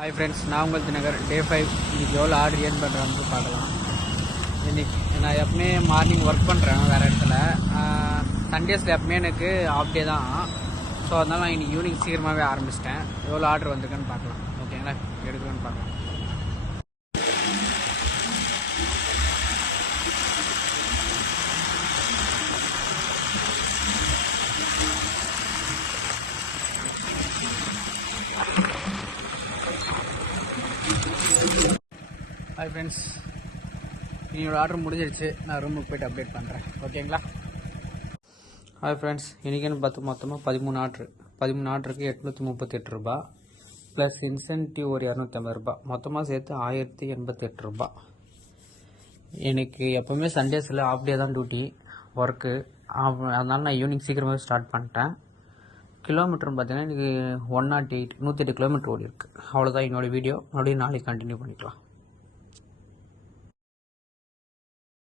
Hi friends, நான் உங்கள் தினகர். டே 5 இன்றைக்கி எவ்வளோ ஆர்டர் ஏர்ன் பண்ணுறான்னு பார்க்கலாம். இன்றைக்கி நான் எப்பவுமே மார்னிங் ஒர்க் பண்ணுறேன் வேறு இடத்துல. சண்டேஸில் எப்பவுமே எனக்கு ஆஃப் டே தான். ஸோ அதனால் நான் இன்றைக்கி ஈவினிங் சீக்கிரமாகவே ஆரம்பிச்சிட்டேன். எவ்வளோ ஆர்டர் வந்திருக்குன்னு பார்க்கலாம். ஓகேங்களா, எடுக்கணும்னு பார்க்கலாம். ஹாய் ஃப்ரெண்ட்ஸ், என்னோடய ஆர்டர் முடிஞ்சிருச்சு. நான் ரூமுக்கு போய்ட்டு அப்டேட் பண்ணுறேன். ஓகேங்களா. ஹாய் ஃப்ரெண்ட்ஸ், இன்றைக்கின்னு பார்த்து மொத்தமாக 13 ஆர்டருக்கு 838 ரூபா ப்ளஸ் இன்சென்டிவ் ஒரு 250 ரூபா, மொத்தமாக சேர்த்து 1088 ரூபா. எனக்கு எப்போவுமே சண்டேஸில் ஆஃப் டே தான் டியூட்டி ஒர்க்கு. அதனால நான் ஈவினிங் சீக்கிரமாகவே ஸ்டார்ட் பண்ணிட்டேன். கிலோமீட்டர்னு பார்த்தீங்கன்னா எனக்கு 108 கிலோமீட்டர் ஓடி இருக்குது. அவ்வளோதான் என்னோடய வீடியோ. மறுபடியும் நாளைக்கு கண்டினியூ பண்ணிக்கலாம்.